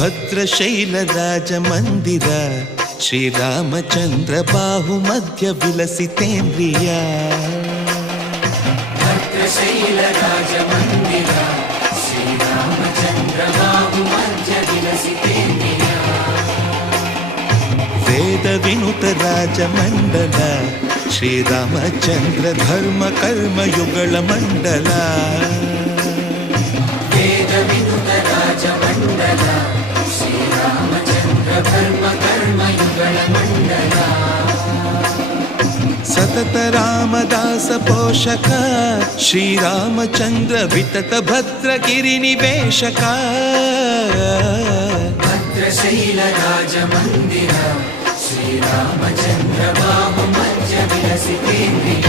ಭದ್ರಶೈಲ ರಾಜ ಮಂದಿರ ಶ್ರೀರಾಮಚಂದ್ರ ಬಾಹು ಮಧ್ಯ ವಿಲಸಿತೇಂದ್ರಿಯ ಭದ್ರಶೈಲ ರಾಜ ಮಂದಿರ ಶ್ರೀರಾಮಚಂದ್ರ ಬಾಹು ಮಧ್ಯ ವಿಲಸಿತೇಂದ್ರಿಯ ವೇದ ವಿನುತ ರಾಜ ಮಂಡಲ ಶ್ರೀರಾಮಚಂದ್ರ ಧರ್ಮ ಕರ್ಮಯುಗಳ ಮಂಡಲ ವೇದ ವಿನುತ ರಾಜ ಮಂಡಲ ಶ್ರೀರಾಮಚಂದ್ರ ಧರ್ಮ ಕರ್ಮಯುಗಳ ಮಂಡಲ ಸತತ ರಾಮದಾಸ ಪೋಷಕ ಶ್ರೀರಾಮಚಂದ್ರ ವಿತತ ಭದ್ರಗಿರಿ ನಿವೇಶಕ ಭದ್ರಶೈಲ ರಾಜ ಮಂದಿರ ಶ್ರೀರಾಮಚಂದ್ರ ಬಾಹು ಮಧ್ಯ ವಿಲಸಿತೇಂದ್ರಿಯ